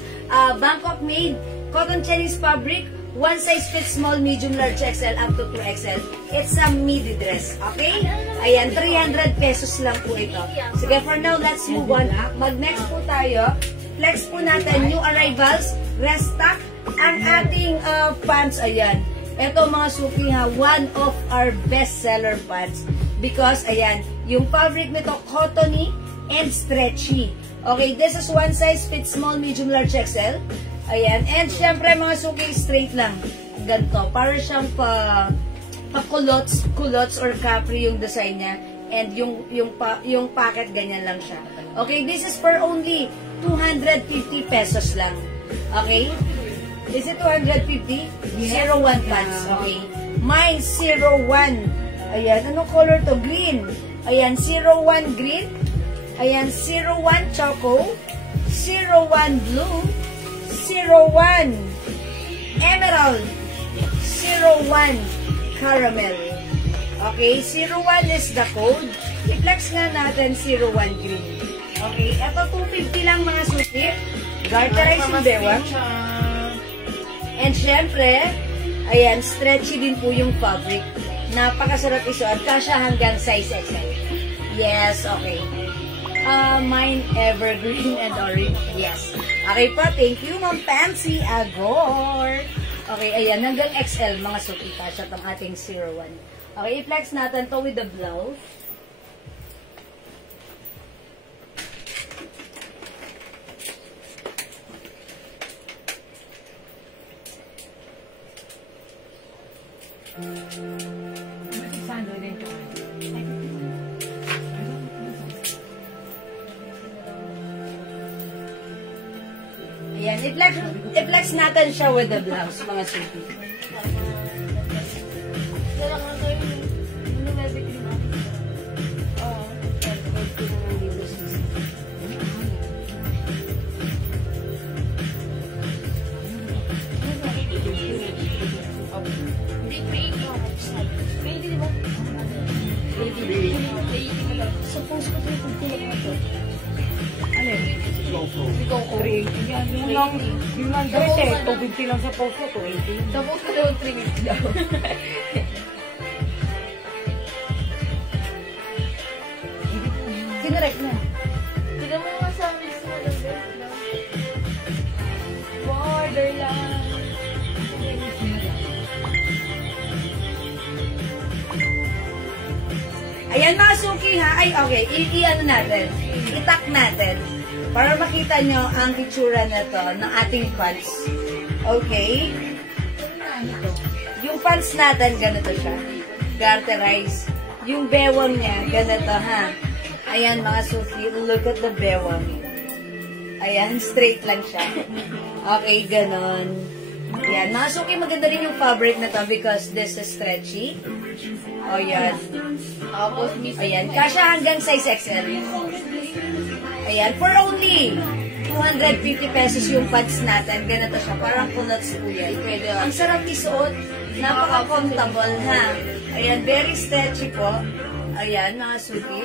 Bangkok made, cotton Chinese fabric, 1 size fits small, medium, large, XL, up to 2XL. It's a midi dress, okay? Ayan, 300 pesos lang po ito. Sige, for now, let's move on. Mag-next po tayo. Flex po natin, new arrivals, restock, ang ating pants, ayan. Ito mga suki ha, one of our best-seller pants. Because, ayan, yung fabric nito, cottony and stretchy. Okay, this is 1 size fits small, medium, large, XL. Ayan. And syempre mga suki, straight lang. Ganito. Para siyang pa-culottes or capri yung design niya. And yung packet, ganyan lang siya. Okay, this is for only 250 pesos lang. Okay? Is it 250? 01 pants. Okay. Mine, 01. Ayan. Anong color to? Green. Ayan, 01 green. Ayan, 01 choco. 01 blue. 01 emerald, 01 caramel. Okay, 01 is the code. I-flex nga natin 01 green. Okay, eto 250 lang mga suki. Garterize yung bewang. And syempre, ayan, stretchy din po yung fabric. Napakasarap isuot. Kasya hanggang size XL. Yes, okay. Mine evergreen and orange. Yes. Okay po, thank you, Ma'am Pansy Agor. Okay, ayan, hanggang XL, mga suki. Kasya itong ating 01. Okay, i-flex natin to with the blouse. Ayan, i-flex natin siya with the blouse, mga suki. Suppose ko ito yung tulog na ito. Ano yun? Ikaw ko. 380. Yung lang dress eh. 250 lang sa post ko. 280. Tapos ko daw 350 daw. Kinarek na. Tignan mo nga sa amin sa mga border lang. Ayan mga suki ha. Ay, okay. I-ano natin. I-tuck natin. Para makita nyo ang itsura na to ng ating pants. Okay? Yung pants natin, ganito siya. Garterize. Yung bewang niya, ganito ha. Ayan mga suki. Look at the bewang. Ayan, straight lang siya. Okay, ganon. Ayan. Mga suki, maganda rin yung fabric na to because this is stretchy. O yan. Ayan. Kasya hanggang size XL. Ayan. For only 250 pesos yung pants natin. Ganito siya. Parang culottes po yan. Ang sarap isuot. Napaka-comfortable ha. Ayan. Very stretchy po. Ayan, mga suki.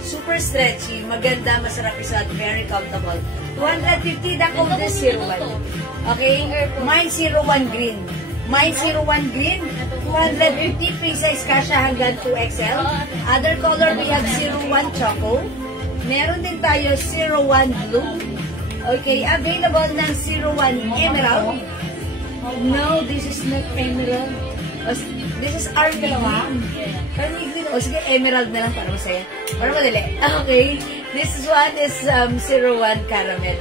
Super stretchy. Maganda. Masarap isuot. Very comfortable. 250. The code is 01. Okay? Mine 01 green. Mine 01 green. 250 free size kasya hanggang 2XL. Other color, we have 01 choco. Meron din tayo 01 blue. Okay, available ng 01 emerald. No, this is not emerald. This is army green. Army green. O sige, emerald na lang para masaya. Para madali. Okay, this one is 01 caramel.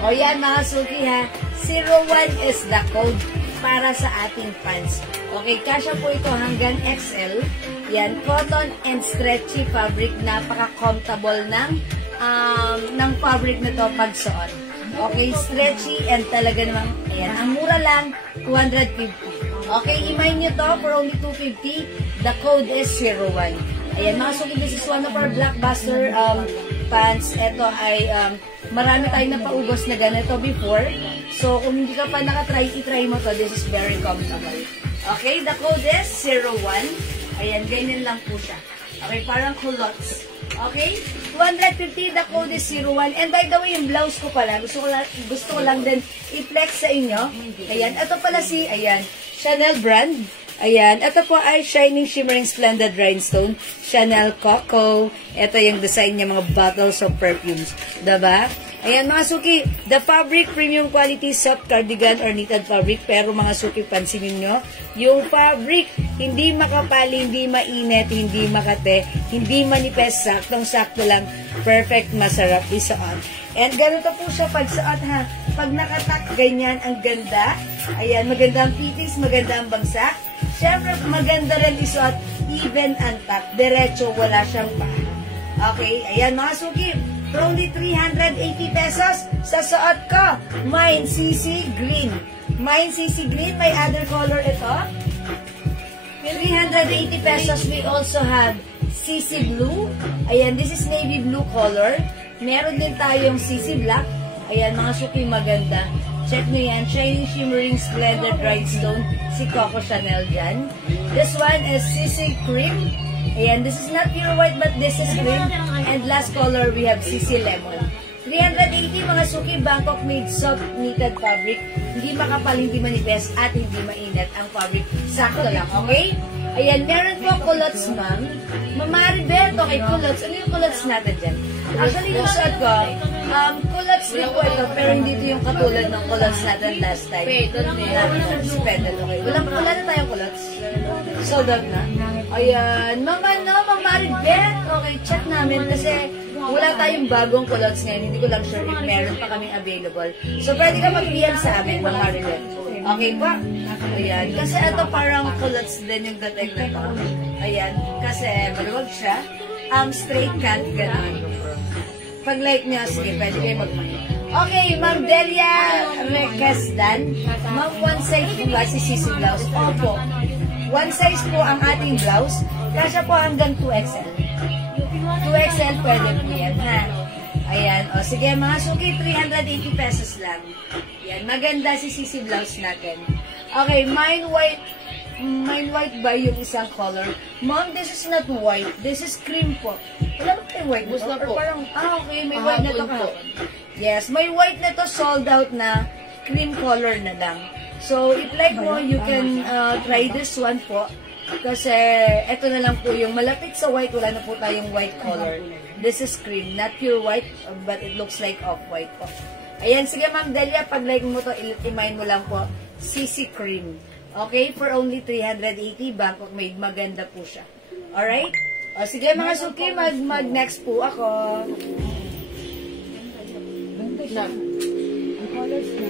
O yan mga suki ha. 01 is the code para sa ating pants. Okay, kasya po ito hanggang XL. Yan, cotton and stretchy fabric. Napaka-comfortable ng fabric na to pagsuot. Okay, stretchy and talaga namang, ayan, ang mura lang, 250. Okay, i-mine nyo to for only 250. The code is 01. Ayan, mga suki, this is one of our blockbuster pants. Ito ay, marami tayong napaubos na ganito before. So, kung hindi ka pa nakatry, itry mo to. This is very comfortable. Okay, the code is 01. Ayan, ganyan lang po siya. Okay, parang culottes. Okay, 250, the code is 01. And by the way, yung blouse ko pala, gusto ko lang din i-flex sa inyo. Ayan, ito pala si, ayan, Chanel brand. Ayan, ito po ay Shining Shimmering Splendid Rhinestone, Chanel Coco. Ito yung design niya, mga bottles of perfumes. Diba? Ayan, mga suki, the fabric, premium quality, soft cardigan or knitted fabric. Pero mga suki, pansinin nyo, yung fabric, hindi makapal, hindi mainit, hindi makate, hindi manipes, saktong-sakto lang, perfect, masarap isuot. And ganito po siya pagsuot ha. Pag nakatak, ganyan, ang ganda. Ayan, maganda ang pitis, maganda ang bagsak. Siyempre, maganda rin isuot, even and top. Diretso, wala siyang pa. Okay, ayan mga suki. For only 380 pesos sa suot ko. Mine CC Green. Mine CC Green. May other color ito. 380 pesos. We also have CC Blue. Ayan, this is navy blue color. Meron din tayong CC Black. Ayan, mga suki, maganda. Check nyo yan. Shining Shimmering Splendid Rhinestone. Si Coco Chanel dyan. This one is CC Cream. Ayan, this is not pure white but this is cream. And last color, we have CC Lemon. 380 mga suki, Bangkok made soft knitted fabric. Hindi makapal, hindi manipis, at hindi mainit ang fabric. Sakto lang, okay? Ayan, meron po culottes, ma'am. Mamaribet, okay, culottes. Ano yung culottes natin dyan? Actually, yung suot ko, culottes din po ito, pero hindi ito yung katulad ng culottes natin last time. Pedal okay. Wala na tayong culottes. Sold out na. Ayan, Mamaribet, okay, check namin kasi wala tayong bagong culottes ngayon. Hindi ko lang sure if meron pa kaming available. So, pwede ka mag-PM sa amin, Mamaribet. Okay pa? Ayan. Kasi ito parang culottes din yung dating na ito. Ayan. Kasi maluwag siya. Straight cut, gano'n. Pag like nyo, sige, pwede kayo mag-mind. Okay, Ma'am Delia Recasdan. Ma'am, one size po ba si Sisi Blouse? Opo. One size po ang ating blouse. Kasya po hanggang 2XL. 2XL pwede po yan, ha? Ayan. O, sige, mga suki, 380 pesos lang. Yan. Maganda si Sisi Blouse natin. Okay, mine white ba yung isang color? Ma'am, this is not white. This is cream po. Wala ba kayo white nito? Or parang, okay, may white na to kahapon. Yes, may white na to, sold out na. Cream color na lang. So, if like mo, you can try this one po. Kasi, ito na lang po yung malapit sa white. Wala na po tayong white color. This is cream. Not pure white, but it looks like off-white po. Ayan, sige Ma'am Delia, pag like mo to, i-mind mo lang po, CC Cream. Okay, for only 380, Bangkok made. Maganda po siya. Alright? O sige mga suki, mag-next po ako. Ang colors na.